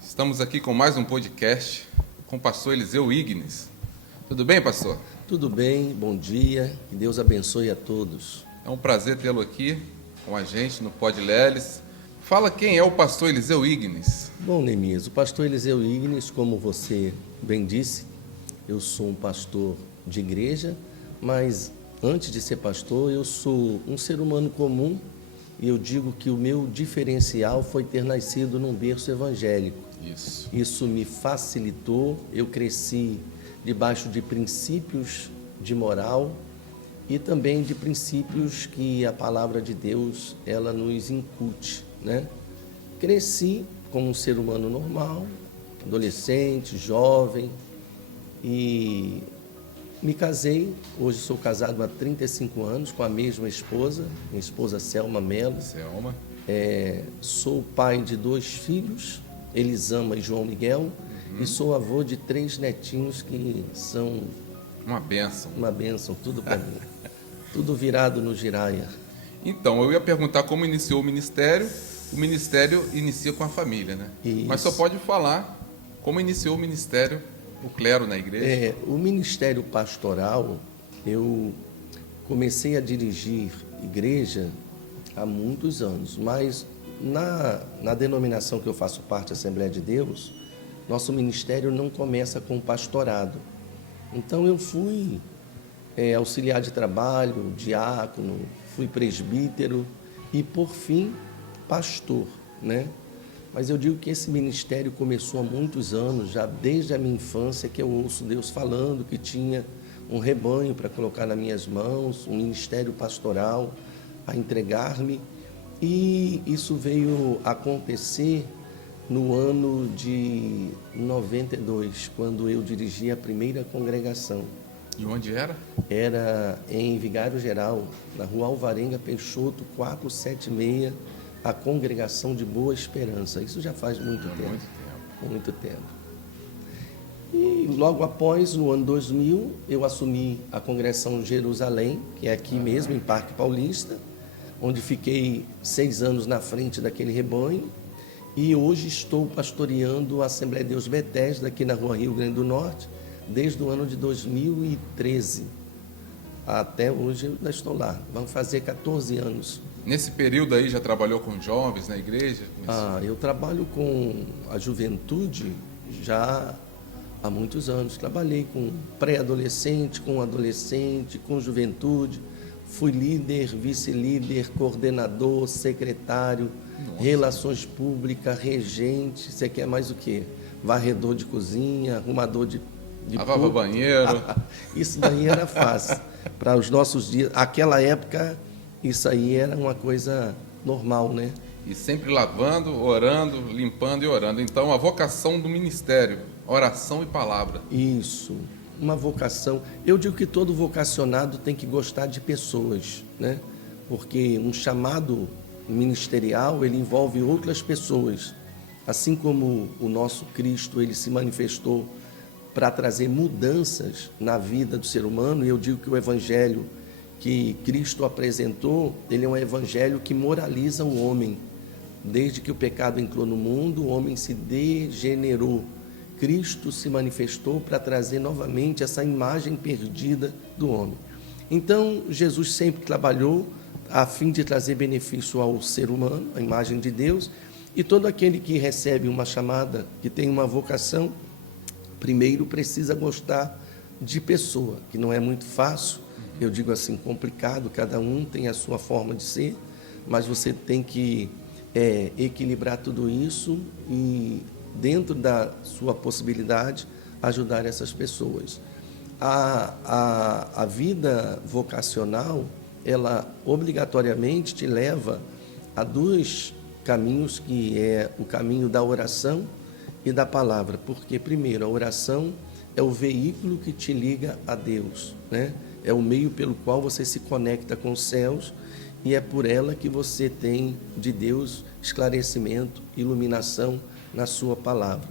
Estamos aqui com mais um podcast com o pastor Eliseu Ignis. Tudo bem, pastor? Tudo bem, bom dia, que Deus abençoe a todos. É um prazer tê-lo aqui com a gente no Pod Leles. Fala quem é o pastor Eliseu Ignis. Bom, Neemias, o pastor Eliseu Ignis, como você bem disse, eu sou um pastor de igreja, mas antes de ser pastor, eu sou um ser humano comum e eu digo que o meu diferencial foi ter nascido num berço evangélico. Isso me facilitou, eu cresci debaixo de princípios de moral e também de princípios que a palavra de Deus, ela nos incute, né? Cresci como um ser humano normal, adolescente, jovem, e me casei. Hoje sou casado há 35 anos com a mesma esposa, minha esposa Selma Mello. Sou pai de 2 filhos, Elisama e João Miguel, e sou avô de 3 netinhos que são uma bênção. Uma bênção, tudo para mim. Tudo virado no giraia. Então, eu ia perguntar como iniciou o ministério. O ministério inicia com a família, né? Isso. Mas só pode falar como iniciou o ministério, o clero na igreja. O ministério pastoral, eu comecei a dirigir igreja há muitos anos, mas na denominação que eu faço parte, Assembleia de Deus, nosso ministério não começa com pastorado. Então eu fui auxiliar de trabalho, diácono, fui presbítero e, por fim, pastor, né? Mas eu digo que esse ministério começou há muitos anos, já desde a minha infância, que eu ouço Deus falando que tinha um rebanho para colocar nas minhas mãos, um ministério pastoral a entregar-me. E isso veio acontecer no ano de 92, quando eu dirigi a primeira congregação. E onde era? Era em Vigário Geral, na Rua Alvarenga Peixoto, 476, a Congregação de Boa Esperança. Isso já faz muito tempo. Muito tempo. E logo após, no ano 2000, eu assumi a Congregação Jerusalém, que é aqui mesmo, em Parque Paulista, onde fiquei 6 anos na frente daquele rebanho, e hoje estou pastoreando a Assembleia de Deus Betesda, aqui na Rua Rio Grande do Norte, desde o ano de 2013. Até hoje eu ainda estou lá, vamos fazer 14 anos. Nesse período aí já trabalhou com jovens na igreja? Eu trabalho com a juventude já há muitos anos. Trabalhei com pré-adolescente, com adolescente, com juventude. Fui líder, vice-líder, coordenador, secretário, relações públicas, regente. Você quer mais o quê? Varredor de cozinha, arrumador de lavava banheiro. Isso daí era fácil. Para os nossos dias, aquela época, isso aí era uma coisa normal, né? E sempre lavando, orando, limpando e orando. Então, a vocação do ministério, oração e palavra. Isso. Uma vocação. Eu digo que todo vocacionado tem que gostar de pessoas, né? Porque um chamado ministerial, ele envolve outras pessoas. Assim como o nosso Cristo, ele se manifestou para trazer mudanças na vida do ser humano, e eu digo que o evangelho que Cristo apresentou, ele é um evangelho que moraliza o homem. Desde que o pecado entrou no mundo, o homem se degenerou. Cristo se manifestou para trazer novamente essa imagem perdida do homem. Então, Jesus sempre trabalhou a fim de trazer benefício ao ser humano, a imagem de Deus, e todo aquele que recebe uma chamada, que tem uma vocação, primeiro precisa gostar de pessoa, que não é muito fácil, eu digo assim, complicado, cada um tem a sua forma de ser, mas você tem que equilibrar tudo isso e, dentro da sua possibilidade, ajudar essas pessoas. A vida vocacional, ela obrigatoriamente te leva a 2 caminhos, que é o caminho da oração e da palavra, porque, primeiro, a oração é o veículo que te liga a Deus, né? É o meio pelo qual você se conecta com os céus, e é por ela que você tem de Deus esclarecimento, iluminação na sua palavra.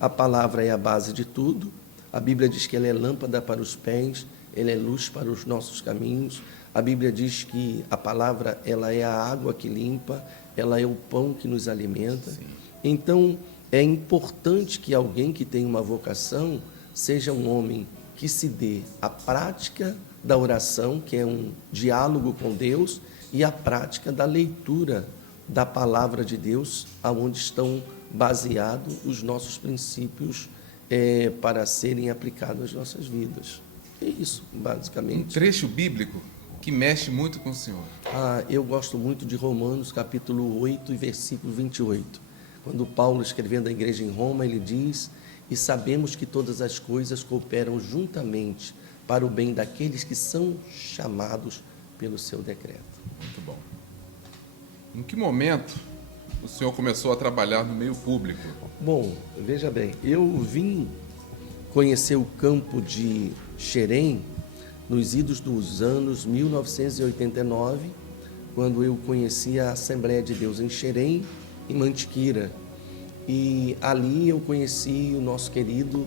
A palavra é a base de tudo. A Bíblia diz que ela é lâmpada para os pés, ela é luz para os nossos caminhos. A Bíblia diz que a palavra, ela é a água que limpa, ela é o pão que nos alimenta. Sim. Então, é importante que alguém que tem uma vocação seja um homem que se dê à prática da oração, que é um diálogo com Deus, e a prática da leitura da palavra de Deus, aonde estão baseados os nossos princípios para serem aplicados às nossas vidas. É isso, Um basicamente. trecho bíblico que mexe muito com o senhor. Eu gosto muito de Romanos, capítulo 8 e versículo 28. Quando Paulo, escrevendo à igreja em Roma, ele diz: e sabemos que todas as coisas cooperam juntamente para o bem daqueles que são chamados pelo seu decreto. Muito bom. Em que momento o senhor começou a trabalhar no meio público? Bom, veja bem, eu vim conhecer o campo de Xerém nos idos dos anos 1989, quando eu conheci a Assembleia de Deus em Xerém, em Mantiqueira. E ali eu conheci o nosso querido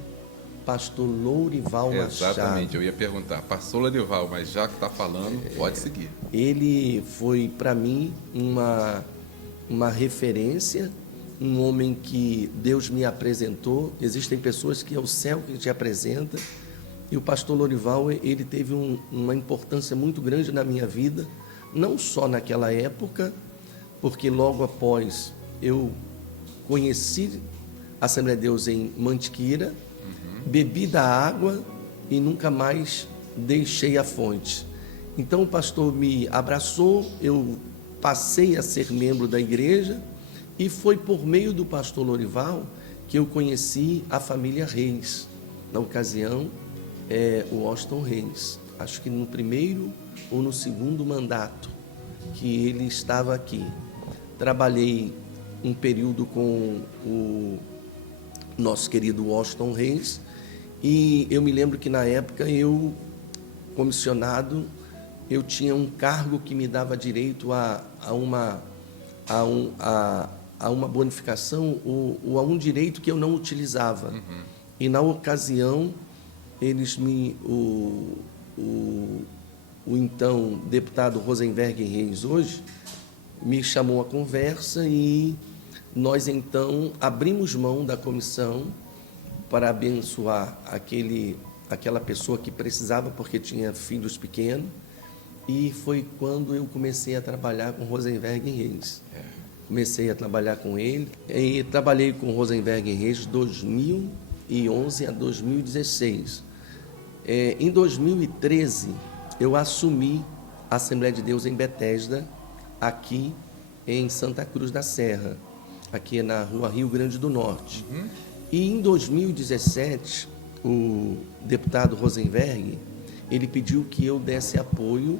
pastor Lourival Machado. Exatamente, eu ia perguntar. Pastor Lourival, mas já que está falando, pode seguir. Ele foi, para mim, uma referência, um homem que Deus me apresentou. Existem pessoas que é o céu que te apresenta. E o pastor Lourival, ele teve uma importância muito grande na minha vida, não só naquela época, porque logo após eu conheci a Assembleia de Deus em Mantiqueira, bebi da água e nunca mais deixei a fonte. Então o pastor me abraçou, eu passei a ser membro da igreja e foi por meio do pastor Lourival que eu conheci a família Reis. Na ocasião, o Washington Reis, acho que no primeiro ou no segundo mandato que ele estava aqui. Trabalhei um período com o nosso querido Washington Reis e eu me lembro que na época eu, comissionado, eu tinha um cargo que me dava direito a uma bonificação ou a um direito que eu não utilizava. E na ocasião eles o então deputado Rosenberg Reis hoje me chamou à conversa e nós então abrimos mão da comissão para abençoar aquela pessoa que precisava porque tinha filhos pequenos, e foi quando eu comecei a trabalhar com Rosenberg Reis. Comecei a trabalhar com ele e trabalhei com Rosenberg Reis 2011 a 2016. Em 2013, eu assumi a Assembleia de Deus em Betesda, aqui em Santa Cruz da Serra, aqui na rua Rio Grande do Norte. E em 2017, o deputado Rosenberg, ele pediu que eu desse apoio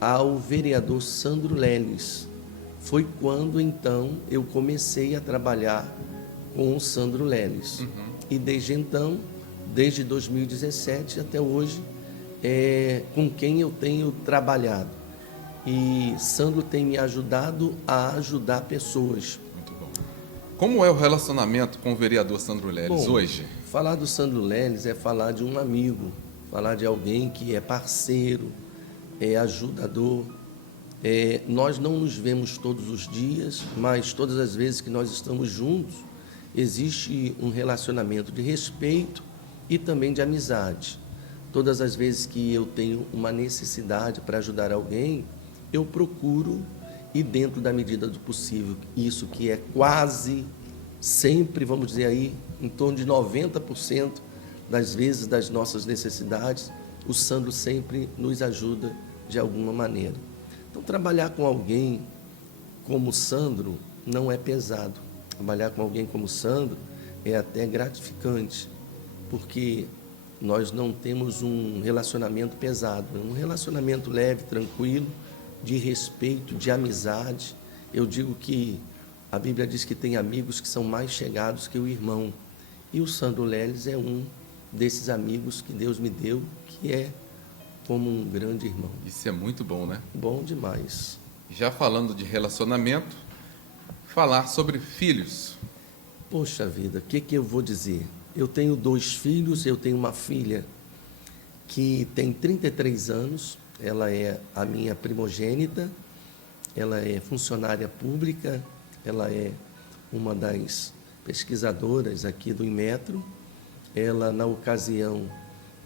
ao vereador Sandro Leles. Foi quando, então, eu comecei a trabalhar com o Sandro Leles. E desde então, desde 2017 até hoje, com quem eu tenho trabalhado. E Sandro tem me ajudado a ajudar pessoas. Muito bom. Como é o relacionamento com o vereador Sandro Leles hoje? Falar do Sandro Leles é falar de um amigo, falar de alguém que é parceiro, é ajudador. Nós não nos vemos todos os dias, mas todas as vezes que nós estamos juntos, existe um relacionamento de respeito e também de amizade. Todas as vezes que eu tenho uma necessidade para ajudar alguém, eu procuro, e dentro da medida do possível, isso que é quase sempre, vamos dizer aí, em torno de 90% das vezes das nossas necessidades, o Sandro sempre nos ajuda de alguma maneira. Então, trabalhar com alguém como o Sandro não é pesado. Trabalhar com alguém como o Sandro é até gratificante, porque nós não temos um relacionamento pesado, é um relacionamento leve, tranquilo, de respeito, de amizade. Eu digo que a Bíblia diz que tem amigos que são mais chegados que o irmão. E o Sandro Leles é um desses amigos que Deus me deu, que é como um grande irmão. Isso é muito bom, né? Bom demais. Já falando de relacionamento, falar sobre filhos. Poxa vida, o que eu vou dizer? Eu tenho 2 filhos, eu tenho uma filha que tem 33 anos, ela é a minha primogênita, ela é funcionária pública, ela é uma das pesquisadoras aqui do Inmetro. Ela, na ocasião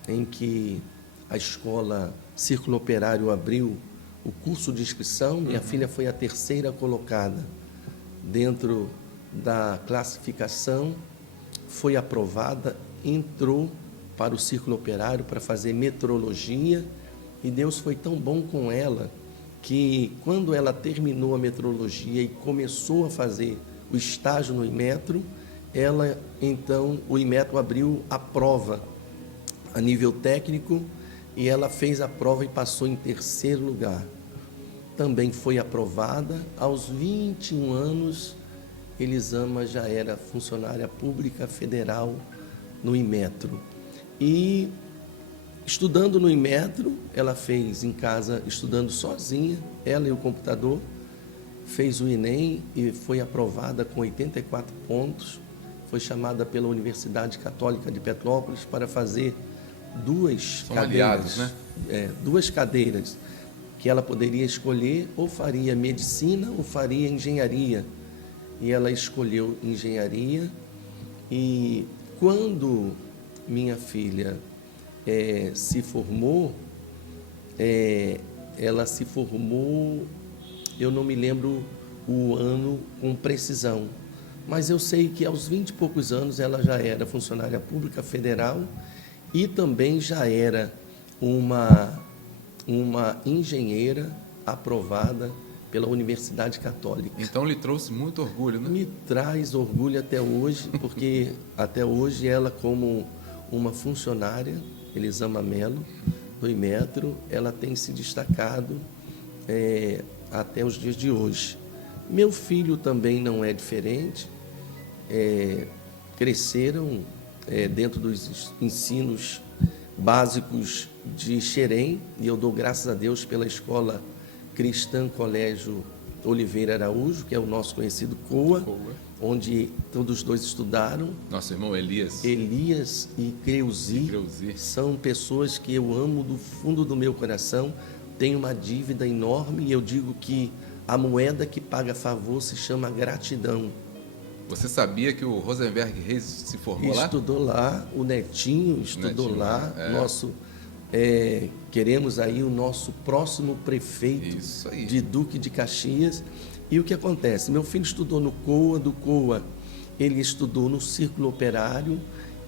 em que a escola Círculo Operário abriu o curso de inscrição, minha filha foi a terceira colocada dentro da classificação, foi aprovada, entrou para o Círculo Operário para fazer metrologia, e Deus foi tão bom com ela que, quando ela terminou a metrologia e começou a fazer o estágio no Inmetro, o Inmetro abriu a prova a nível técnico e ela fez a prova e passou em terceiro lugar. Também foi aprovada. Aos 21 anos, Elisama já era funcionária pública federal no Inmetro. E, estudando no Inmetro, ela fez em casa, estudando sozinha, ela e o computador, fez o Enem e foi aprovada com 84 pontos. Foi chamada pela Universidade Católica de Petrópolis para fazer duas cadeiras, né? Duas cadeiras que ela poderia escolher, ou faria medicina ou faria engenharia. E ela escolheu engenharia. E quando minha filha se formou, ela se formou, eu não me lembro o ano com precisão, mas eu sei que aos 20 e poucos anos ela já era funcionária pública federal e também já era uma engenheira aprovada pela Universidade Católica. Então lhe trouxe muito orgulho, né? Me traz orgulho até hoje, porque até hoje ela, como uma funcionária, Elisama Melo, do Inmetro, ela tem se destacado até os dias de hoje. Meu filho também não é diferente, cresceram dentro dos ensinos básicos de Xerém, e eu dou graças a Deus pela Escola Cristã Colégio Oliveira Araújo, que é o nosso conhecido COA, onde todos os dois estudaram. Nosso irmão Elias. Elias e Creuzi são pessoas que eu amo do fundo do meu coração, tenho uma dívida enorme, e eu digo que a moeda que paga favor se chama gratidão. Você sabia que o Rosenberg Reis se formou lá? Estudou lá, o Netinho estudou lá, queremos aí o nosso próximo prefeito de Duque de Caxias. E o que acontece? Meu filho estudou no COA, do COA ele estudou no Círculo Operário,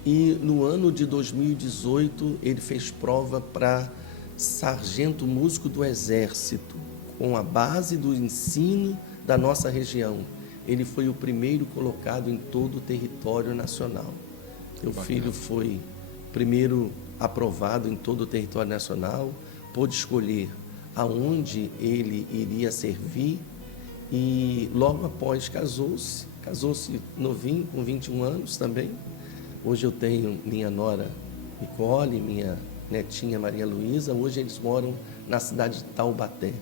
e no ano de 2018 ele fez prova para sargento músico do Exército, com a base do ensino da nossa região. Ele foi o primeiro colocado em todo o território nacional. Meu filho foi primeiro aprovado em todo o território nacional, pôde escolher aonde ele iria servir, e logo após casou-se novinho, com 21 anos também. Hoje eu tenho minha nora Nicole, minha netinha Maria Luísa. Hoje eles moram na cidade de Taubaté.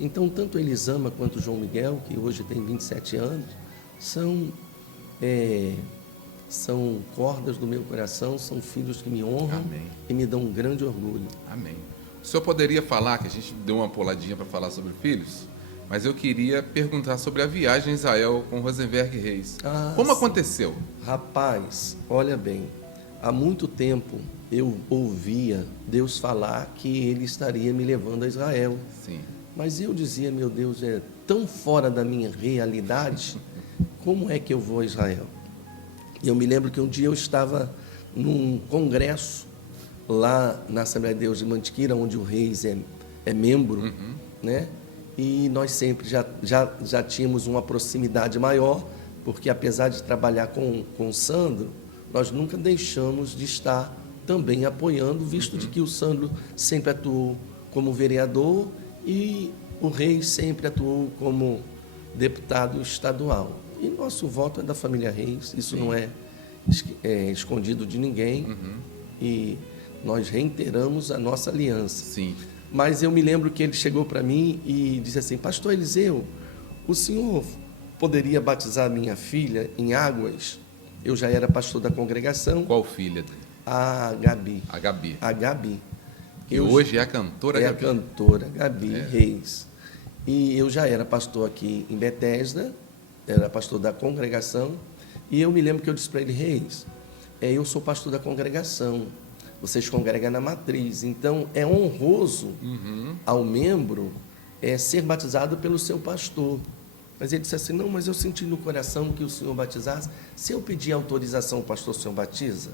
Então, tanto Elisama quanto João Miguel, que hoje tem 27 anos, são cordas do meu coração, são filhos que me honram. Amém. E me dão um grande orgulho. Amém. O senhor poderia falar, que a gente deu uma puladinha para falar sobre filhos, mas eu queria perguntar sobre a viagem a Israel com Rosenberg Reis. Como aconteceu? Rapaz, olha bem, há muito tempo eu ouvia Deus falar que Ele estaria me levando a Israel. Sim. Mas eu dizia, meu Deus, é tão fora da minha realidade, como é que eu vou a Israel? E eu me lembro que um dia eu estava num congresso lá na Assembleia de Deus de Mantiqueira, onde o Reis é membro, né? E nós sempre já tínhamos uma proximidade maior, porque apesar de trabalhar com o Sandro, nós nunca deixamos de estar também apoiando, visto de que o Sandro sempre atuou como vereador e o Reis sempre atuou como deputado estadual. E nosso voto é da família Reis, isso não é escondido de ninguém, e nós reiteramos a nossa aliança. Sim. Mas eu me lembro que ele chegou para mim e disse assim: Pastor Eliseu, o senhor poderia batizar minha filha em águas? Eu já era pastor da congregação. Qual filha? A Gabi. A Gabi. A Gabi. Que hoje é a cantora Gabi. Gabi. É a cantora Gabi Reis. E eu já era pastor aqui em Bethesda, era pastor da congregação, e eu me lembro que eu disse para ele: Reis, eu sou pastor da congregação, vocês congregam na matriz, então é honroso ao membro ser batizado pelo seu pastor. Mas ele disse assim: não, mas eu senti no coração que o senhor batizasse. Se eu pedir autorização, pastor, o senhor batiza?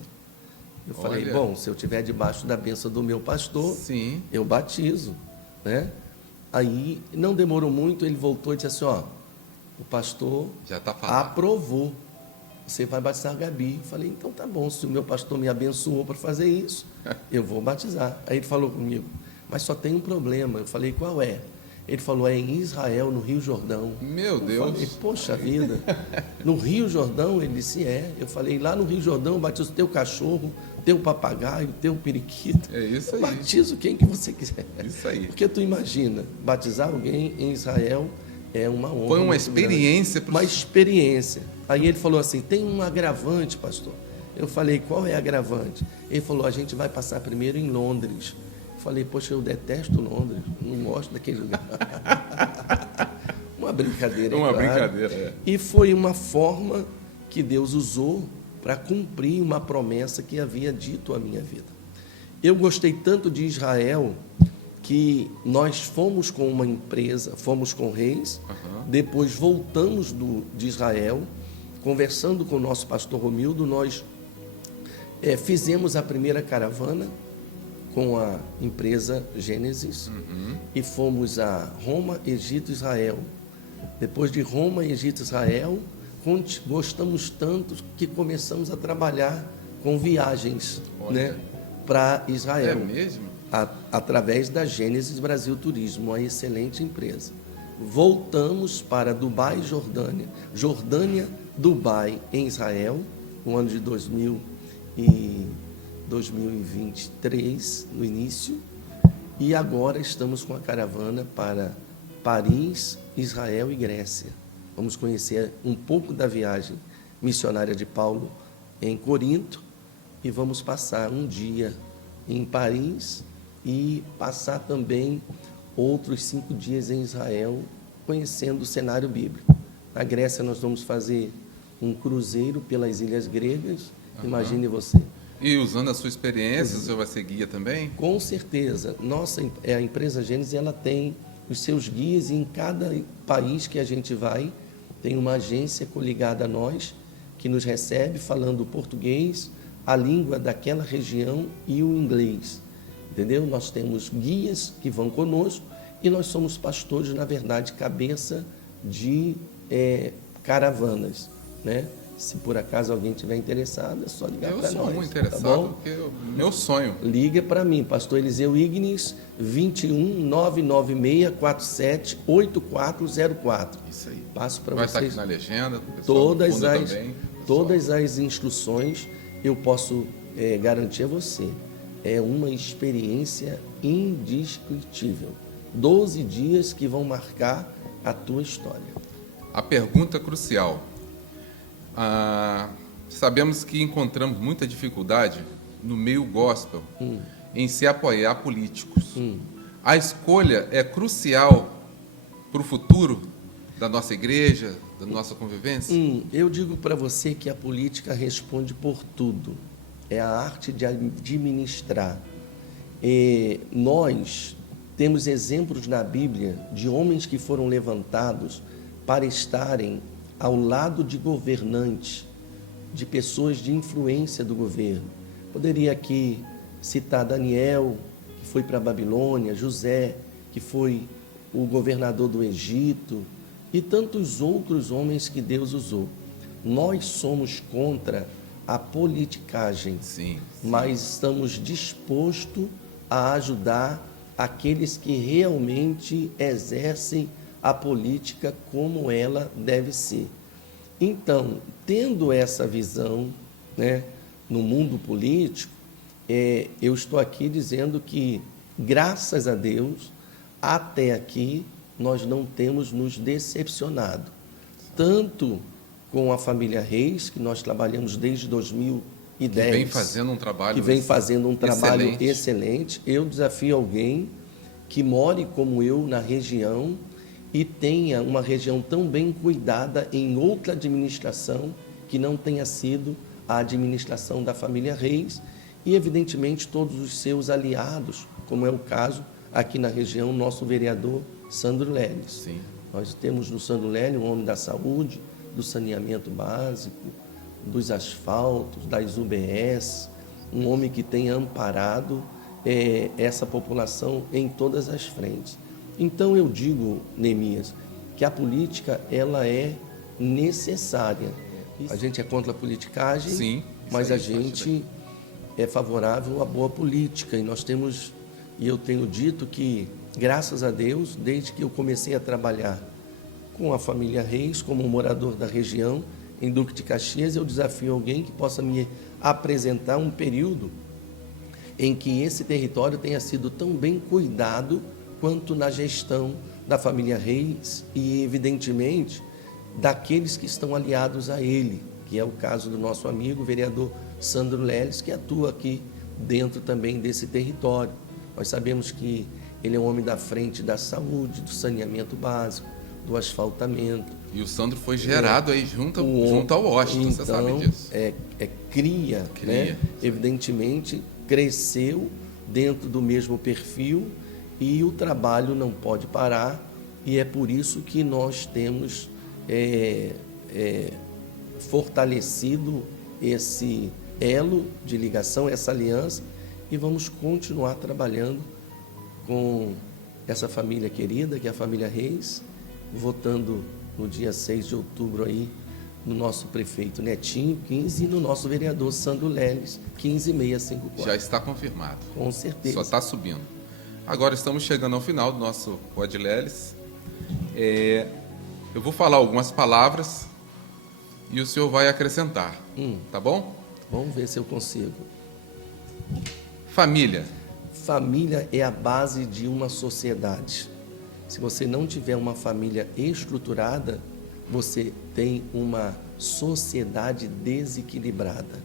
Eu falei: bom, se eu estiver debaixo da bênção do meu pastor, sim, eu batizo, né? Aí, não demorou muito, ele voltou e disse assim: ó, o pastor já tá aprovou, você vai batizar a Gabi. Eu falei: então tá bom, se o meu pastor me abençoou para fazer isso, eu vou batizar. Aí ele falou comigo: mas só tem um problema. Eu falei: qual é? Ele falou: é em Israel, no Rio Jordão. Meu Deus! Eu falei: poxa vida, no Rio Jordão? Ele disse: eu falei: lá no Rio Jordão eu batizo teu cachorro, teu papagaio, teu periquito. É isso aí. Batizo quem que você quiser. Isso aí. Porque tu imagina, batizar alguém em Israel é uma honra. Foi uma experiência. Uma experiência. Aí ele falou assim: tem um agravante, pastor. Eu falei: qual é agravante? Ele falou: a gente vai passar primeiro em Londres. Eu falei: poxa, eu detesto Londres, não gosto daquele lugar. Uma brincadeira. Uma claro. brincadeira, E foi uma forma que Deus usou para cumprir uma promessa que havia dito à minha vida. Eu gostei tanto de Israel que nós fomos com uma empresa, fomos com Reis, depois voltamos de Israel, conversando com o nosso pastor Romildo, nós fizemos a primeira caravana com a empresa Gênesis e fomos a Roma, Egito, Israel. Depois de Roma, Egito, Israel, gostamos tanto que começamos a trabalhar com viagens, né, para Israel. É mesmo? Através da Gênesis Brasil Turismo, uma excelente empresa. Voltamos para Dubai, Jordânia. Jordânia, Dubai, em Israel, no ano de 2023, no início. E agora estamos com a caravana para Paris, Israel e Grécia. Vamos conhecer um pouco da viagem missionária de Paulo em Corinto e vamos passar um dia em Paris e passar também outros 5 dias em Israel, conhecendo o cenário bíblico. Na Grécia nós vamos fazer um cruzeiro pelas ilhas gregas, imagine você. E usando a sua experiência, o senhor vai ser guia também? Com certeza. A empresa Gênesis, ela tem os seus guias e em cada país que a gente vai, tem uma agência coligada a nós, que nos recebe falando português, a língua daquela região e o inglês. Entendeu? Nós temos guias que vão conosco e nós somos pastores, na verdade, cabeça de caravanas, né? Se por acaso alguém tiver interessado, é só ligar para nós. Eu sou muito interessado, porque meu sonho. Liga para mim, pastor Eliseu Ignis, 21 996 47 8404. Isso aí. Passo para vocês. Vai estar aqui na legenda, todas as instruções eu posso garantir a você. É uma experiência indescritível. 12 dias que vão marcar a tua história. A pergunta crucial. Sabemos que encontramos muita dificuldade no meio gospel em se apoiar a políticos. A escolha é crucial para o futuro da nossa igreja, da nossa convivência? Eu digo para você que a política responde por tudo. É a arte de administrar. Nós temos exemplos na Bíblia de homens que foram levantados para estarem ao lado de governantes, de pessoas de influência do governo. Poderia aqui citar Daniel, que foi para a Babilônia, José, que foi o governador do Egito, e tantos outros homens que Deus usou. Nós somos contra a politicagem, sim. Mas estamos dispostos a ajudar aqueles que realmente exercem a política como ela deve ser. Então, tendo essa visão, né, no mundo político, eu estou aqui dizendo que, graças a Deus, até aqui nós não temos nos decepcionado. Tanto com a família Reis, que nós trabalhamos desde 2000 ideias. Que vem fazendo um trabalho Que vem fazendo um trabalho excelente. Eu desafio alguém que more como eu na região e tenha uma região tão bem cuidada em outra administração que não tenha sido a administração da família Reis e, evidentemente, todos os seus aliados, como é o caso aqui na região, nosso vereador Sandro Leles. Sim. Nós temos no Sandro Leles um homem da saúde, do saneamento básico, dos asfaltos, das UBS, um homem que tem amparado essa população em todas as frentes. Então eu digo, Neemias, que a política ela é necessária. A gente é contra a politicagem, sim, mas a gente é favorável à boa política. E eu tenho dito que, graças a Deus, desde que eu comecei a trabalhar com a família Reis, como morador da região, em Duque de Caxias, eu desafio alguém que possa me apresentar um período em que esse território tenha sido tão bem cuidado quanto na gestão da família Reis e, evidentemente, daqueles que estão aliados a ele, que é o caso do nosso amigo vereador Sandro Leles, que atua aqui dentro também desse território. Nós sabemos que ele é um homem da frente da saúde, do saneamento básico, do asfaltamento. E o Sandro foi gerado aí junto ao Washington, então, você sabe disso. Cria. Né? Evidentemente, cresceu dentro do mesmo perfil e o trabalho não pode parar, e é por isso que nós temos fortalecido esse elo de ligação, essa aliança, e vamos continuar trabalhando com essa família querida, que é a família Reis, votando no dia 6 de outubro aí no nosso prefeito Netinho, 15, e no nosso vereador Sandro Leles, 15654. Já está confirmado. Com certeza. Só está subindo. Agora estamos chegando ao final do nosso Pod Leles. Eu vou falar algumas palavras e o senhor vai acrescentar, tá bom? Vamos ver se eu consigo. Família. Família é a base de uma sociedade. Se você não tiver uma família estruturada, você tem uma sociedade desequilibrada.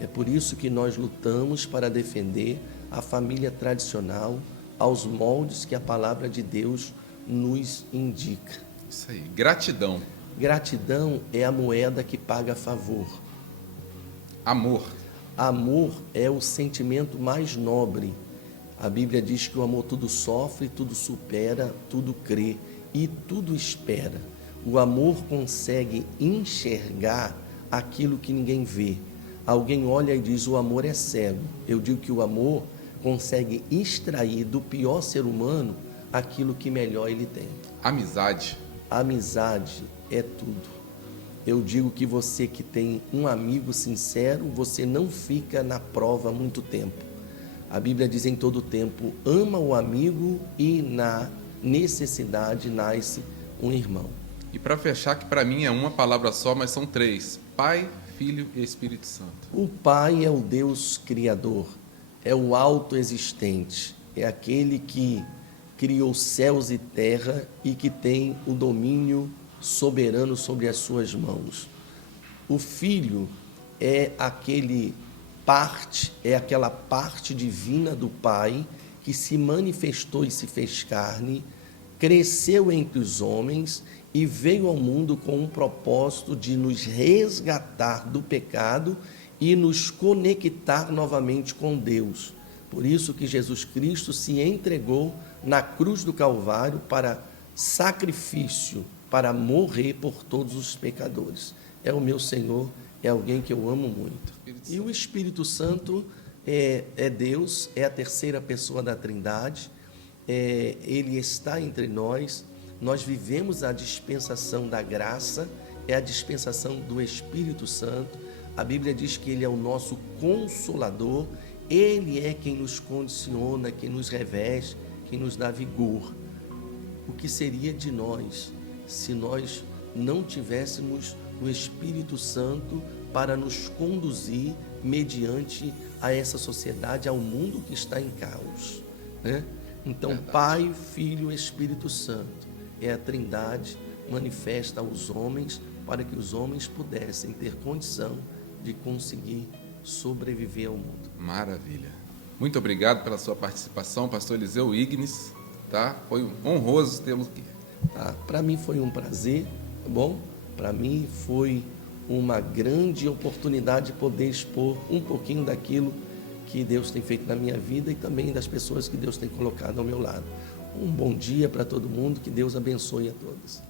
É por isso que nós lutamos para defender a família tradicional aos moldes que a palavra de Deus nos indica. Isso aí. Gratidão. Gratidão é a moeda que paga favor. Amor. Amor é o sentimento mais nobre. A Bíblia diz que o amor tudo sofre, tudo supera, tudo crê e tudo espera. O amor consegue enxergar aquilo que ninguém vê. Alguém olha e diz: o amor é cego. Eu digo que o amor consegue extrair do pior ser humano aquilo que melhor ele tem. Amizade. Amizade é tudo. Eu digo que você que tem um amigo sincero, você não fica na prova muito tempo. A Bíblia diz em todo tempo: ama o amigo e na necessidade nasce um irmão. E para fechar, que para mim é uma palavra só, mas são três: Pai, Filho e Espírito Santo. O Pai é o Deus Criador, é o autoexistente, é aquele que criou céus e terra e que tem o domínio soberano sobre as suas mãos. O Filho é aquela parte divina do Pai que se manifestou e se fez carne, cresceu entre os homens e veio ao mundo com um propósito de nos resgatar do pecado e nos conectar novamente com Deus. Por isso que Jesus Cristo se entregou na cruz do Calvário para sacrifício, para morrer por todos os pecadores. É o meu Senhor, é alguém que eu amo muito. E o Espírito Santo é Deus, é a terceira pessoa da Trindade, ele está entre nós. Nós vivemos a dispensação da graça, é a dispensação do Espírito Santo. A Bíblia diz que ele é o nosso consolador, ele é quem nos condiciona, quem nos reveste, quem nos dá vigor. O que seria de nós se nós não tivéssemos o Espírito Santo para nos conduzir mediante a essa sociedade, ao mundo que está em caos, né? Então, verdade. Pai, Filho e Espírito Santo é a Trindade manifesta aos homens para que os homens pudessem ter condição de conseguir sobreviver ao mundo. Maravilha. Muito obrigado pela sua participação, pastor Eliseu Ignis, tá? Foi honroso tê-lo aqui. Tá? Para mim foi um prazer, tá bom? Para mim foi uma grande oportunidade de poder expor um pouquinho daquilo que Deus tem feito na minha vida e também das pessoas que Deus tem colocado ao meu lado. Um bom dia para todo mundo, que Deus abençoe a todos.